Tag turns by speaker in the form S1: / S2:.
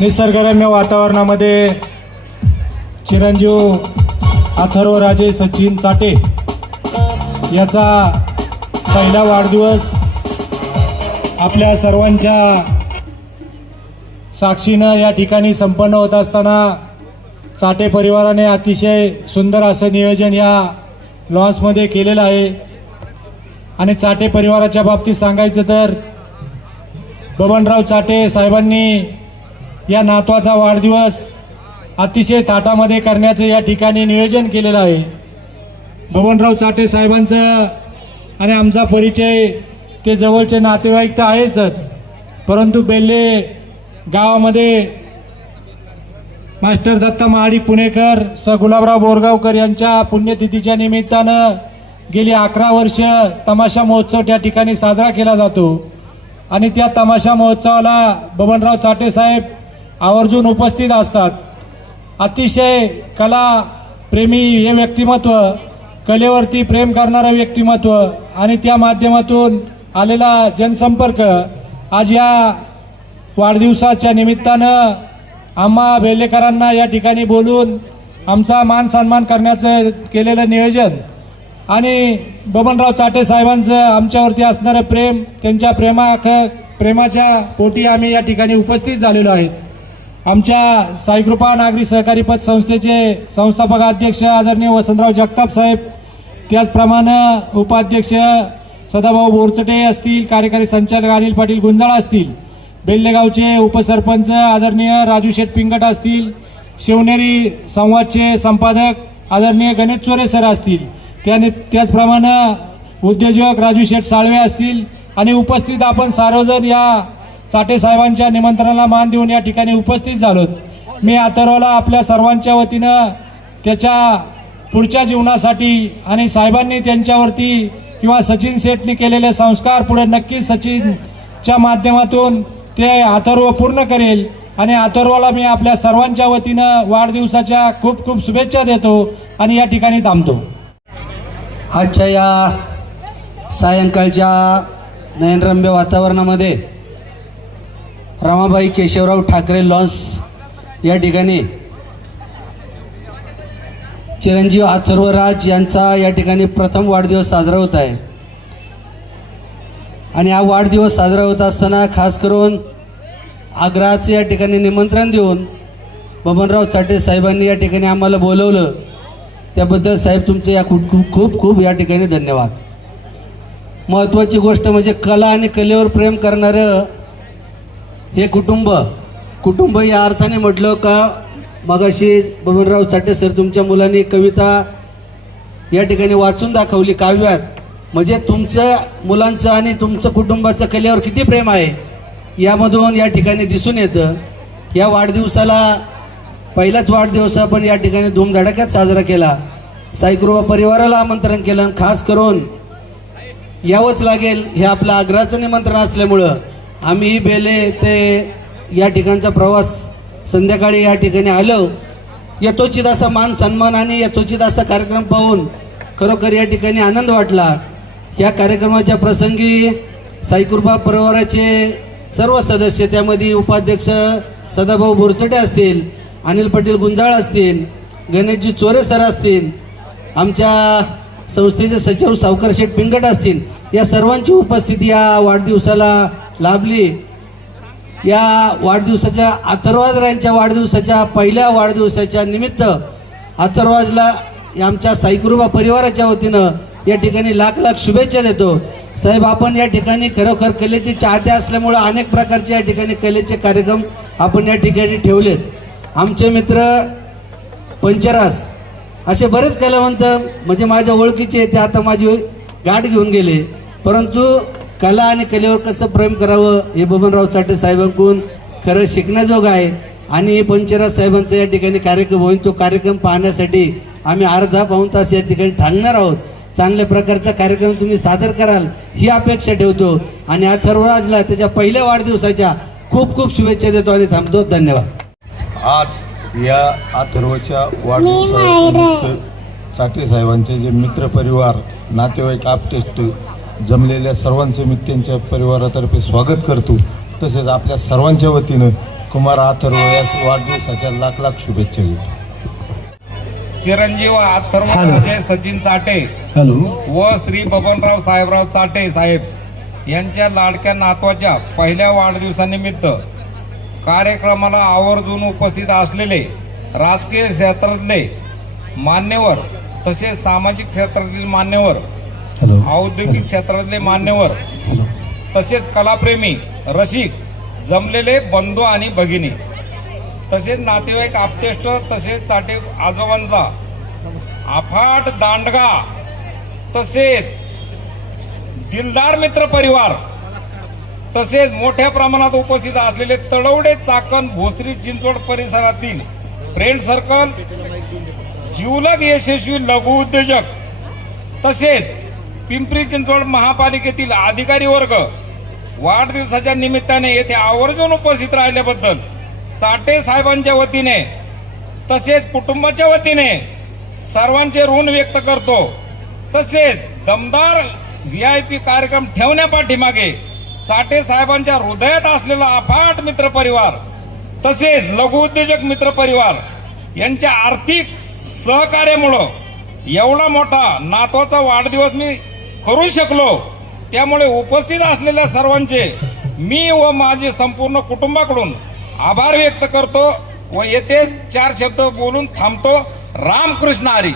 S1: निसर्गरम्य वातावरणामध्ये चिरंजीव अथर्वराजे सचिन चाटे याचा पहिला वाढदिवस आपल्या सर्वांच्या साक्षीनं या ठिकाणी संपन्न होत असताना चाटे परिवाराने अतिशय सुंदर असं नियोजन या लॉन्समध्ये केलेलं आहे. आणि चाटे परिवाराच्या बाबतीत सांगायचं तर बबनराव चाटे साहेबांनी या नातवाचा वाढदिवस अतिशय ताटामध्ये करण्याचं या ठिकाणी नियोजन केलेलं आहे. बबनराव चाटे साहेबांचं आणि आमचा परिचय ते जवळचे नातेवाईक तर आहेतच परंतु बेल्ले गावामध्ये मास्टर दत्ता महाडी पुणेकर स गुलाबराव बोरगावकर यांच्या पुण्यतिथीच्या निमित्तानं गेली अकरा वर्ष तमाशा महोत्सव त्या ठिकाणी साजरा केला जातो. आणि त्या तमाशा महोत्सवाला बबनराव चाटे साहेब आवर्जून उपस्थित असतात. अतिशय कला प्रेमी हे व्यक्तिमत्व कलेवरती प्रेम करणारं व्यक्तिमत्व आणि त्या माध्यमातून आलेला जनसंपर्क आज या वाढदिवसाच्या निमित्तानं आम्हा बेल्लेकरांना या ठिकाणी बोलून आमचा मान सन्मान करण्याचं केलेलं नियोजन आणि बबनराव चाटे साहेबांचं आमच्यावरती असणारं प्रेम त्यांच्या प्रेमा प्रेमाच्या पोटी आम्ही या ठिकाणी उपस्थित झालेलो आहेत. आमच्या साईकृपा नागरी सहकारी पत संस्थेचे संस्थापक अध्यक्ष आदरणीय वसंतराव जगताप साहेब त्याचप्रमाणे उपाध्यक्ष सदाभाऊ बोरचटे असतील कार्यकारी संचालक अनिल पाटील गुंजाळ असतील बेल्लेगावचे उपसरपंच आदरणीय राजू शेठ पिंगट असतील शिवनेरी संवादचे संपादक आदरणीय गणेश चोरे सर असतील त्याने त्याचप्रमाणे उद्योजक राजू शेठ साळवे असतील आणि उपस्थित आपण सार्वजन या चाटे साहेबांच्या निमंत्रणाला मान देऊन या ठिकाणी उपस्थित झालोत. मी अथर्वला आपल्या सर्वांच्या वतीनं त्याच्या पुढच्या जीवनासाठी आणि साहेबांनी त्यांच्यावरती किंवा सचिन सेठनी केलेले संस्कार पुढे नक्कीच सचिनच्या माध्यमातून ते अथर्व पूर्ण करेल. आणि अथर्वला मी आपल्या सर्वांच्या वतीनं वाढदिवसाच्या खूप खूप शुभेच्छा देतो आणि या ठिकाणी थांबतो.
S2: आजच्या या सायंकाळच्या नयनरम्य वातावरणामध्ये रमाबाई केशवराव ठाकरे लॉन्स या ठिकाणी. चिरंजीव अथर्वराज यांचा या ठिकाणी प्रथम वाढदिवस साजरा होत आहे. आणि हा वाढदिवस साजरा होत असताना खास करून आग्राचं या ठिकाणी निमंत्रण देऊन बबनराव चाटे साहेबांनी या ठिकाणी आम्हाला बोलवलं. त्याबद्दल साहेब तुमचे या खूप खूप खूप खूप या ठिकाणी धन्यवाद. महत्त्वाची गोष्ट म्हणजे कला आणि कलेवर प्रेम करणारं हे कुटुंब कुटुंब या अर्थाने म्हटलं का मगाशी बबनराव चाटे सर तुमच्या मुलांनी कविता या ठिकाणी वाचून दाखवली काव्यात. म्हणजे तुमचं मुलांचं आणि तुमचं कुटुंबाचं कलेवर किती प्रेम आहे यामधून या ठिकाणी दिसून येतं. या वाढदिवसाला पहिलाच वाढदिवस आपण या ठिकाणी धूमधडाक्यात साजरा केला. साईकृपा परिवाराला आमंत्रण केलं आणि खास करून यावंच लागेल हे आपलं आग्रहाचं निमंत्रण असल्यामुळं. आम्ही बेले ते या ठिकाणचा प्रवास संध्याकाळी या ठिकाणी आलो. यथोचित असा मान सन्मान आणि यथोचित असा कार्यक्रम पाहून खरोखर या ठिकाणी आनंद वाटला. या कार्यक्रमाच्या प्रसंगी साईकृपा परिवाराचे सर्व सदस्य त्यामध्ये उपाध्यक्ष सदाभाऊ बोरचटे असतील अनिल पाटील गुंजाळ असतील गणेशजी चोरे सर असतील आमच्या संस्थेचे सचिव सावकार शेठ पिंगट असतील या सर्वांची उपस्थिती या वाढदिवसाला लाभली. या वाढदिवसाच्या अथर्वाजरायांच्या वाढदिवसाच्या पहिल्या वाढदिवसाच्या निमित्त अथर्वाजला आमच्या साईकुरुबा परिवाराच्या वतीनं या ठिकाणी लाख लाख शुभेच्छा देतो. साहेब आपण या ठिकाणी खरोखर कलेचे चाहते असल्यामुळं अनेक प्रकारचे या ठिकाणी कलेचे कार्यक्रम आपण या ठिकाणी ठेवलेत. आमचे मित्र पंचरास असे बरेच कलावंत म्हणजे माझ्या ओळखीचे ते आता माझी गाठ घेऊन गेले. परंतु कला आणि कलेवर कसं प्रेम करावं हे बबनराव चाटे साहेबांकडून खरं शिकण्याजोगं आहे. आणि पंचराज साहेबांचा या ठिकाणी कार्यक्रम होईल तो कार्यक्रम पाहण्यासाठी आम्ही अर्धा पाऊण तास या ठिकाणी थांबणार आहोत. चांगल्या प्रकारचा कार्यक्रम तुम्ही सादर कराल ही अपेक्षा ठेवतो. आणि अथर्वराजला त्याच्या पहिल्या वाढदिवसाच्या खूप खूप शुभेच्छा देतो आणि थांबतो. धन्यवाद.
S3: आज या अथर्वच्या वाढदिवसानिमित्त चाटे साहेबांचे जे मित्रपरिवार नातेवाईक आपटेस्ट जमलेल्या सर्वांचे मी त्यांच्या परिवारातर्फे स्वागत करतो. तसेच आपल्या सर्वांच्या वतीनं कुमार अथर्व यास वाढदिवसाच्या लाख लाख शुभेच्छा देतो.
S4: चिरंजीव अथर्व. राजे सचिन चाटे
S1: हॅलो.
S4: व श्री बबनराव साहेबराव चाटे साहेब यांच्या लाडक्या नातवाच्या पहिल्या वाढदिवसानिमित्त कार्यक्रमाला आवर्जून उपस्थित असलेले राजकीय क्षेत्रातले मान्यवर तसेच सामाजिक क्षेत्रातील मान्यवर औद्योगिक क्षेत्रातले मान्यवर. तसेच कलाप्रेमी रसिक जमलेले बंधू आणि भगिनी. तसेच नातेवाईक आपतेष्ट तसेच चाटे आजोबांचा. अफाट दांडगा. तसेच दिलदार मित्र परिवार. तसेच मोठ्या प्रमाणात उपस्थित असलेले तळवडे चाकण भोसरी चिंचवड परिसरातील फ्रेंड सर्कल जिवलग यशस्वी लघु उद्योजक. तसेच पिंपरी चिंचवड महापालिकेतील अधिकारी वर्ग वाढदिवसाच्या निमित्ताने येथे आवर्जून उपस्थित राहिल्याबद्दल साठे साहेबांच्या वतीने तसेच कुटुंबाच्या वतीने सर्वांचे ऋण व्यक्त करतो. तसेच दमदार व्ही आय पी कार्यक्रम ठेवण्यापाठीमागे साठे साहेबांच्या हृदयात असलेला अफाट मित्रपरिवार तसेच लघुउद्योजक मित्रपरिवार यांच्या आर्थिक सहकार्यामुळं एवढा मोठा नातवाचा वाढदिवस मी करू शकलो. त्यामुळे उपस्थित असलेल्या सर्वांचे मी व माझे संपूर्ण कुटुंबाकडून आभार व्यक्त करतो व येथे चार शब्द बोलून थांबतो. रामकृष्ण हरी.